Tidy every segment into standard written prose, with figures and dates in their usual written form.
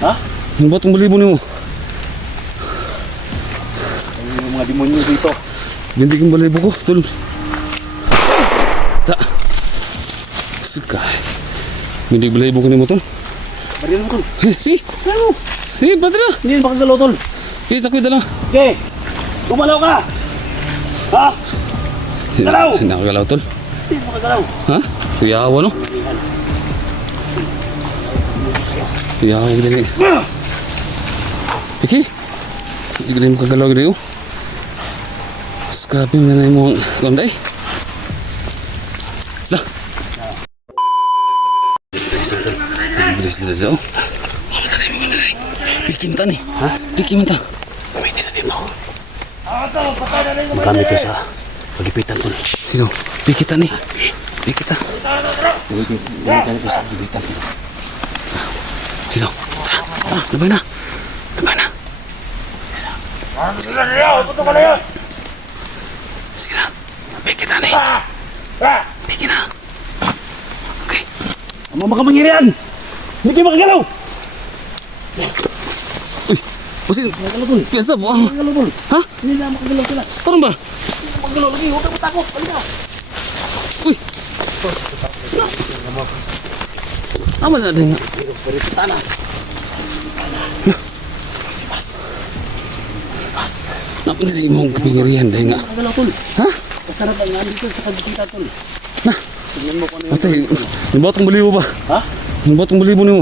Ha? Ano ba itong balibo niyo? Yung mga demonyo dito. Hindi kong balibo ko, tol. Ta. Sukay. Hindi balibo ko ni mo, tol. Barilan mo, tol. Si. Ano? Si, pati na. Hindi yan makagalaw, tol. Kita ko dala. Okay. Gumalaw ka. Ha? Galaw. Nakagalaw, tol. Hindi makagalaw. Ha? Kuyawa, no? Kuyawa, dali. Iki. Hindi ko na yung kagalaw dito. Scrapping na na yung mga konday. Lah. Bilis na dito. Pikim ta ni. Ha? Pikim ta. Gamitin natin mo. Magamit ito sa pagipitan, tol. Sino? Pikita ni. Pikita. Gamitin ito sa pagipitan. Sino? Tara, labay na. Labay na. Sige na. Pikita ni. Pikita na. Okay. Ang mga makamangyarihan. Hindi kayo makagalaw. Uy. Masin. Makagalaw, tol. Piyansa po ang. Makagalaw, tol. Ha? Hindi na makagalaw sila. Tarong ba? Makagalaw lagi. Huwag ka matakot. Halika. Uy. Apa na din? Berisita na. Napin na yung mong kapingirihan dahil nga. Makagalaw, tol. Ha? Kasarap ang nandito sa kagipitan, tol. Na. Tingnan mo kung ano Patay. Nabot ang balibo ba? Ha? Nabot ang balibo niyo.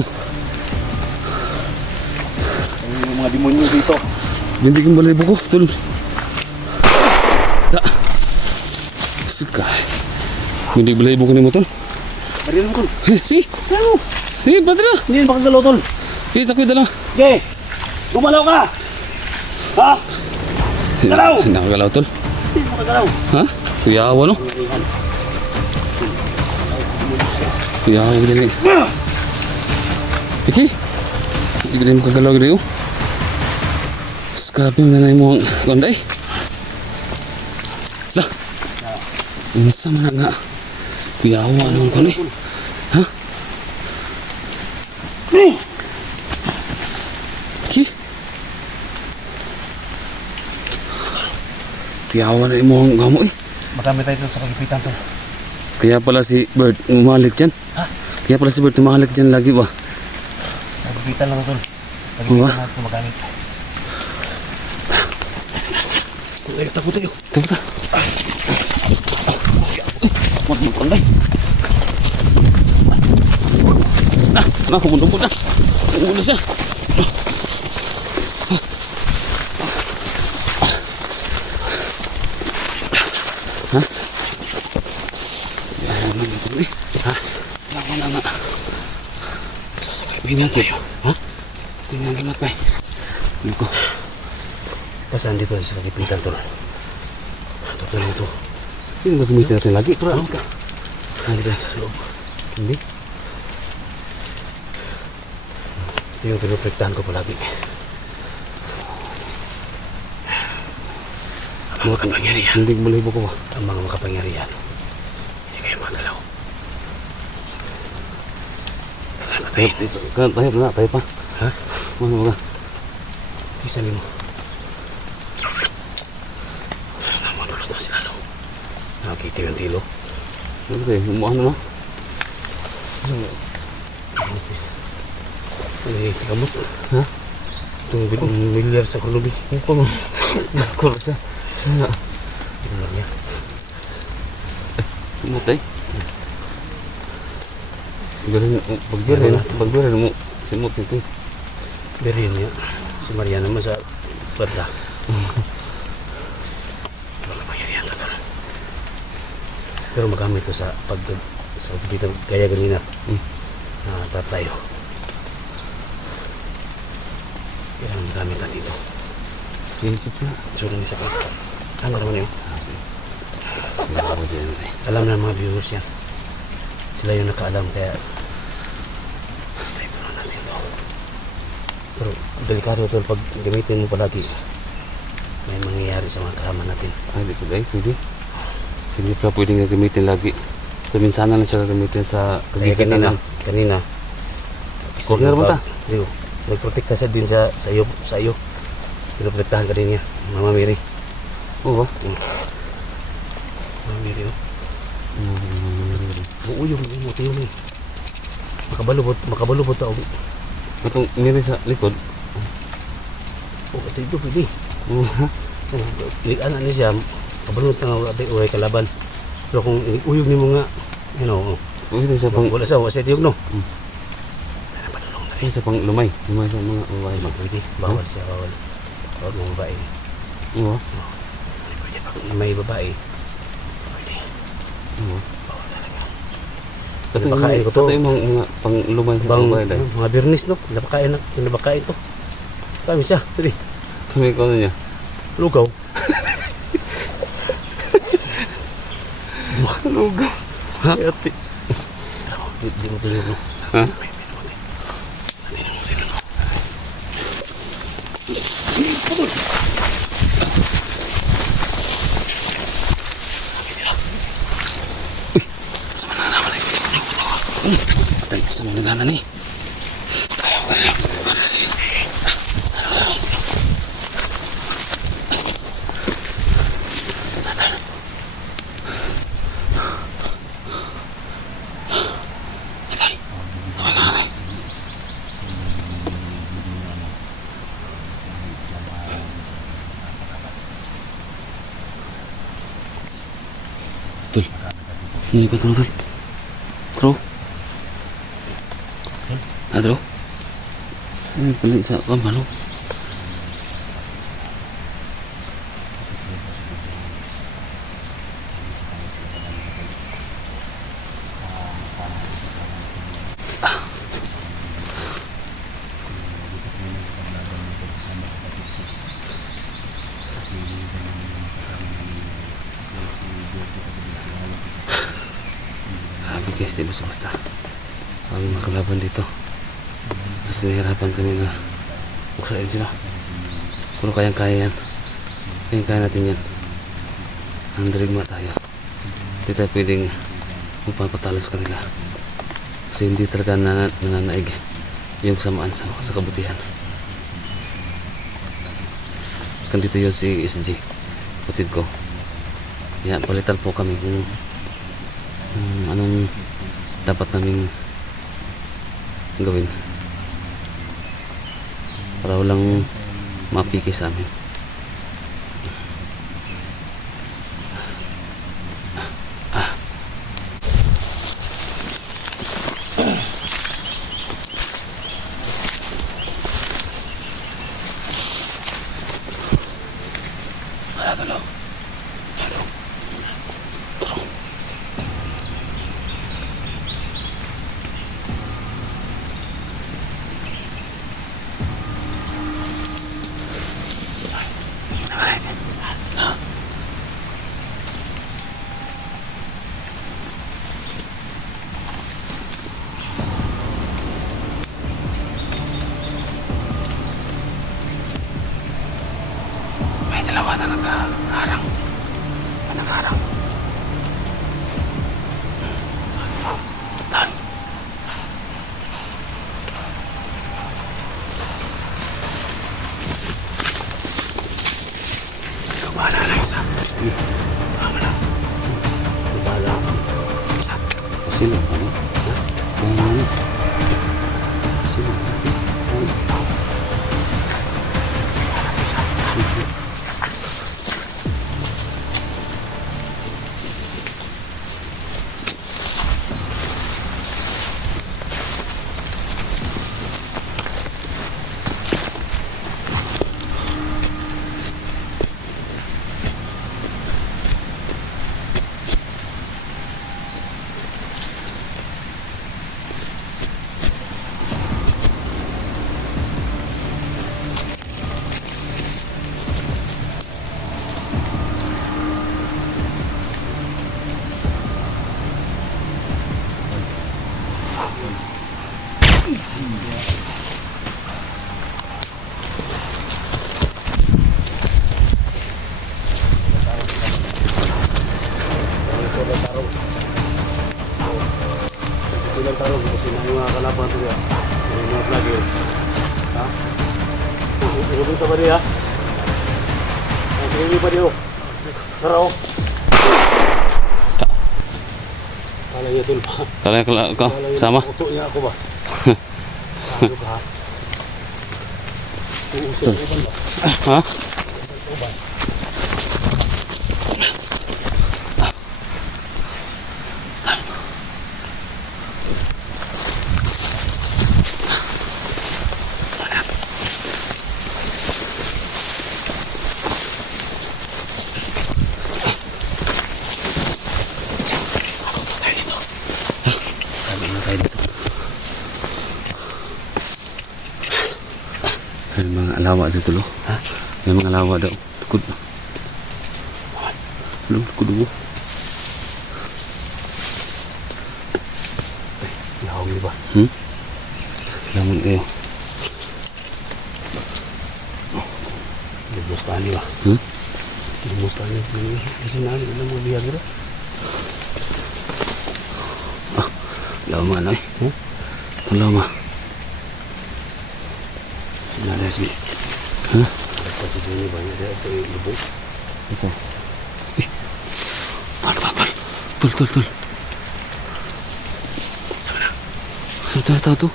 Yung mga demonyo dito. Hindi kong balibo ko, tol. Ta. Sukay. Hindi balibo ko ni mo, tol. Barilan mo, tol. Si. Ano? Si, pati na. Hindi yan makagalaw, tol. Kita ko dala. Okay. Gumalaw ka. Ha? Galaw. Nakagalaw, tol. Hindi makagalaw. Ha? Kuyawa, no? Kuyawa, dali. Iki. Hindi ko na yung kagalaw dito. Scrapping na na yung mga konday. Lah. Insa man na. Kuyawa naman ko ni. Ha? Iki. Kuyawa na yung mga gamo eh. Marami tayo dito sa kagipitan, tol. Kaya pala si Bert umalik dyan. Ha? Kaya pala si Bert umalik dyan lagi ba? Sa kagipitan lang, tol. Ba? Kagipitan natin kumagamit. Takot tayo. Ito ba? Huwag mo konday. Humundong na. Humundong siya. Ha? Yan naman ito eh. Ha? Laman na nga. Sasakay. Tingnan tayo. Ha? Tingnan gimat pa eh. Ano ko? Pasan dito sa kagipitan, tol. Ito lang ito. Hindi ba gamitin natin lagi? Tara, ka. Halika sa loob. Hindi. Ito yung pinuprektahan ko palagi. Ang mga kapangyarihan. Hindi ko malibo ko ba? Ang mga makapangyarihan. Hindi kayo magalaw. Wala na tayo. Tayo na, tayo pa. Ha? Ano ba? Isa mo. Namanulot na sila, Long. Nakakita yung tilo. Ano ba eh? Umuha na mo? Ay, kamot. Ha? Itong milyar sa kulubi. Ano mo? Nakakura siya. Ano? Tingnan niya. Sumatay. Pagbirin mo. Simot ito. Beriyan niya. Si Maria naman sa perda. Mga pangyarihan na tol. Pero magamit ko sa kagipitan kaya ganina. Tatayo. Kaya magamit natin ito. Inisip na. Sunan niya sa kanya. Ano naman yun? Alam na ng mga viewers yan. Sila yung nakaalam kaya basta ito na natin ito. Pero delikado ito pag gamitin mo palagi. May mangyayari sa mga kasama natin. Hindi ko dahil, pwede. Hindi pa pwedeng gagamitin lagi. So, minsan na lang siya gagamitin sa Kaya kagitan lang. kanina. Corner mo ta? Liw. nagprotekta siya din sa iyo. Pinoprotektahan ka din niya, Mama Mary. Oo. Mama Mary, no? Uuyong yun mo, tiyo mo. Makabalubot sa og. Itong miri sa likod. O, ito ito, pwede. Ilikan na niya siya, kabalubot na nga uray kalaban. Pero kung uyog niyo mo nga, Ito sa pang... wala siya tiyog, no? Ito sa pang lumay. Lumay sa mga babae. Pwede, bawal siya, bawal. Bawal mga babae. Oo. Pwede pag may babae, pwede. Oo. Bawal talaga. Pakain ko to. Ito yung mga pang lumay sa babae dahil. Mga birnis, no? Napakain to. Kami siya, pwede. Kami ko niya. Lugaw. Lugaw. Ha? Di mo tuloy, no? Ha? Patay sa mga nagana ni. Ayaw ka na. Patay. Tawag ka na. Tol. Hindi pa ito, Tol. Tro. Adro? Ini pelik sa malu. Grabe guys, di basta-basta. Ang makalaban dito. Mas nahihirapan kami na buksain sila. Pero kayang-kaya yan. Kayang-kaya natin yan. Nandirigma tayo. Hindi tayo pwedeng magpapatalo sa kanila. Kasi hindi talaga nananaig yung samaan sa kabutihan. Kan dito yun si SG, putid ko. Yan, palitan po kami kung anong dapat naming gawin para walang mapiki sa amin. Wala tulog. May dalawa na nakaharang. Nakaharang. Tan. Ikaw bahala lang isa. Bahala. Bahala. Isa. Sino? Ano? Ano? Sino? Ilang tarong kasi na yung mga kalaban ito yan. Yung mga vlogger. Ha? Tulog ka ba niya? Sige pa niyo. Tara oh. Kala niya tol pa. Kala ka, sama? Uto niya ako ba? Ano ka ha? Uusap ko ba? Ha? May mga alawa dito lo. Ha? May mga alawa daw. Tukod. Lo, tukod mo. Lahong di ba? Lamon kayo. Libos tahan di ba? Libos tahan di ba? Kasi nani na mo biyag ro. Lama na eh. Lama. Nani si. Ha? Kasi dini ba niya ito libos. Ito. Tol. Sana. Saan tayo to?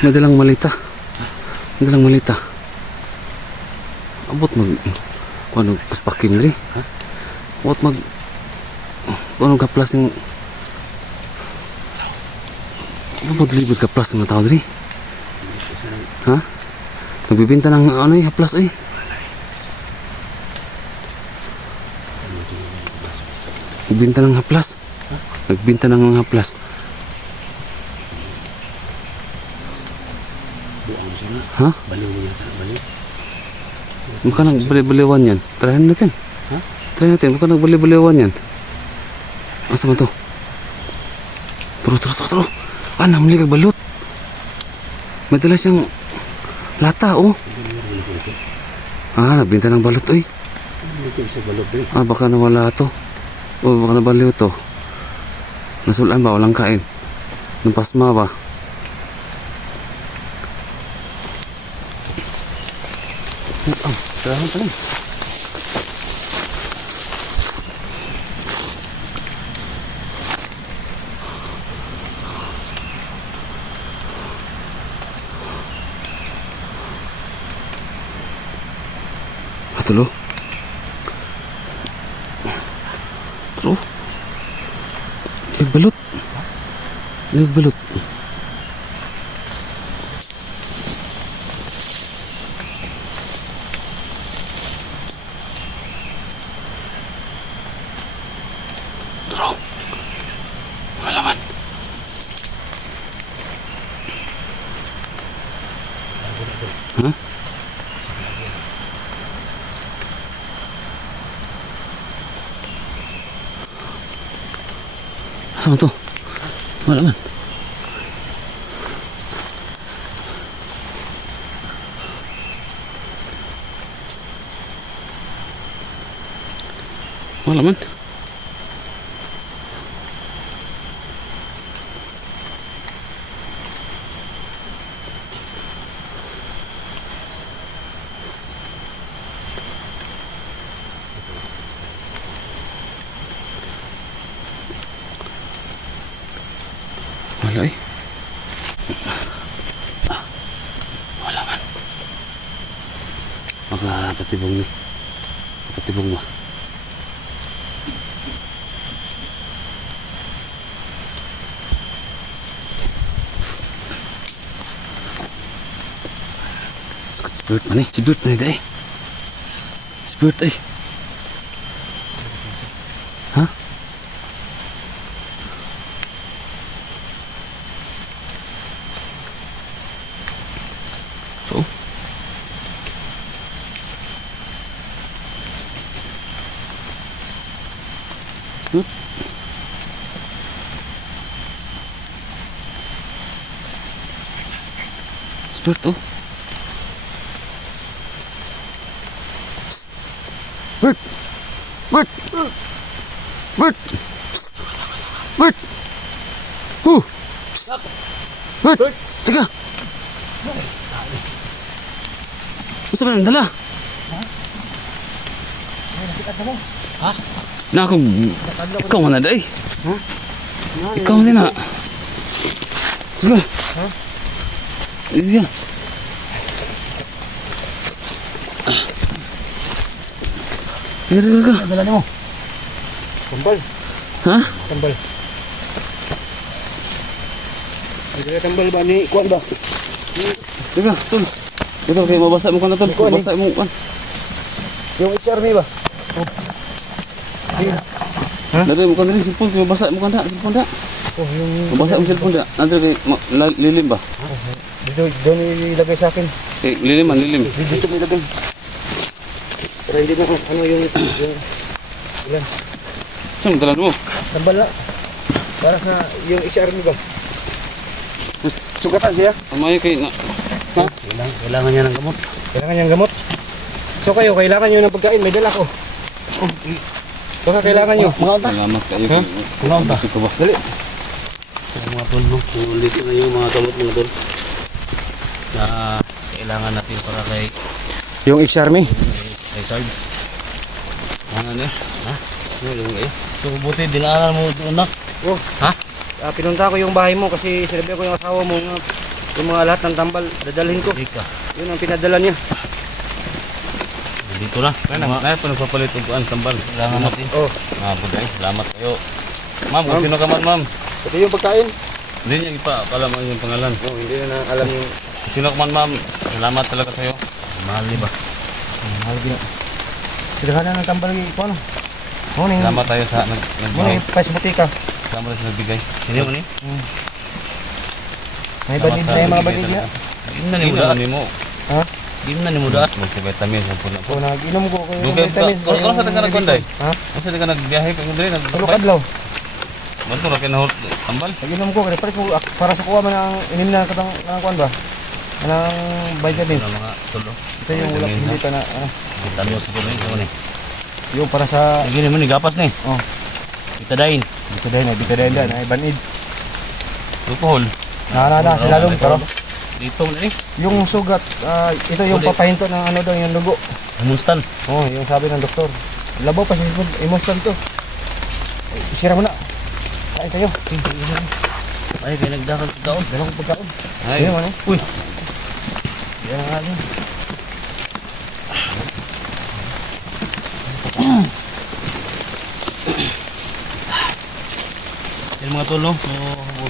Madalang malita. Madalang malita. Abot mag... Kung paspakin rin. Ha? Abot mag... Kung kaplas yung... Abot maglibot kaplas ng tao rin. Ha? Nagbibinta ng ano eh, haplas eh. Nagbinta ng haplas. Nagbinta ng haplas. Buang sana. Ha? Baliw mo yata. Baliw. Maka nagbali-baliwan yan. Tirahin natin. Ha? Tirahin natin. Maka nagbali-baliwan yan. Asa man to? Turo. Ah, namuli kag balot. Madala siyang lata, oh. Ah, nagbinta ng balot, oy. Ito sa balot rin. Ah, baka nawala to. O, baka nabaliw to. Nasulaan ba? Walang kain. Nung pasma ba? Oh, tirahan pa rin. Tulo. Nagbalot. Tulo. Malaman. Ha? Sama to. Wala man. Wala man. Wala eh. Wala man. Makapatibong ni. Patibong mo. Spirit man eh. Spirit man eh. Spirit eh. Ha? So? Spirit oh. Bert! Bert! Bert! Bert! Huh! Bert! Teka! Masa ba nang dala? Ha? Na ako... Ikaw man na day. Ikaw man din na. Sige. Ha? Sige. Sige. Dala mo. Tambal. Ha? Tambal. Ay, tambal ba ni kuan ba? Sige, tol. Ito, kaya mabasa mo ka na, tol. Kuha ni. Mabasa mo kan. Yung HRM ba? Dari mo ka na rin, cellphone. Kaya mabasa mo ka na, cellphone da. Oh, yung Mabasa mo cellphone da. Nanti kay lilim ba? dito doon ilagay sa akin. Eh, lilim man, lilim. Dito mo ilagay. Pero hindi mo ano yung ilan. Saan dalan mo? Tambal na. Para sa yung HRM ba? Sugatan siya. Amay kay na. Ha? Kailangan niya ng gamot. Kailangan niya ng gamot. So kayo, kailangan niyo ng pagkain. May dala ko. Baka kailangan niyo. Mga unta. Salamat kayo. Ha? Mga unta. Ito ba? Dali. Mga tol, no? Dito na yung mga gamot mga tol. Na kailangan natin para kay Yung HRM. Sarge. Ano na? Ha? Ano yung kayo? So, buti dinaanan mo doon na. Oh. Ha? Pinunta ko yung bahay mo kasi sinabi ko yung asawa mo na yung mga lahat ng tambal dadalhin ko. Hindi ka. Yun ang pinadala niya. Dito na. Kaya pa nagpapalit ng kuan tambal. Kailangan natin. Oh. Mga buday, salamat kayo. Ma'am, kung sino ka man, ma'am. Ito yung pagkain. Hindi niya ipakalaman yung pangalan. Oh, hindi na alam yung Kung sino ka man, ma'am. Salamat talaga sa'yo. Mahal di ba? mahal din. Sinahan na ng tambal ko ano. Mo ni. Salamat tayo sa Mo nagbahay. ni pa sa butika. Salamat tayo sa nagbigay. Sino mo ni? May badid na yung mga badid niya. Hindi na ni mo daan. Ha? Hindi na ni mo daan. Multivitamin. Sampun na po. So nag-inom ko ko yung Dugay ka. vitamin. Kung saan ka nagbanday? Ha? Kung saan ka nagbiyahe? Kung hindi, Tulog nagbabay. adlaw. Ba't mo na kinahot tambal? Nag-inom ko kasi para sa kuha man ang inim na katang kuan ba? Anang vitamin. Ito na mga tulo. Ito yung wala hindi pa na ano. Vitamin siguro ni. Yung para sa Lagi naman ni gapas ni. oh, Itadain. bitadain na ay banid. Alcohol. Na silalom pero Dito mo na eh. yung sugat ito yung papahinto ng ano daw yung dugo. Humustan. Oh, yung sabi ng doktor. Labaw pa si emotion to. Isira mo na. Kain kayo. Ay, kaya nagdakal sa taon. Dalawang pagkaon. Ay. Ayun, ano? Uy. Yan ang atin. Yan mga tulo. So,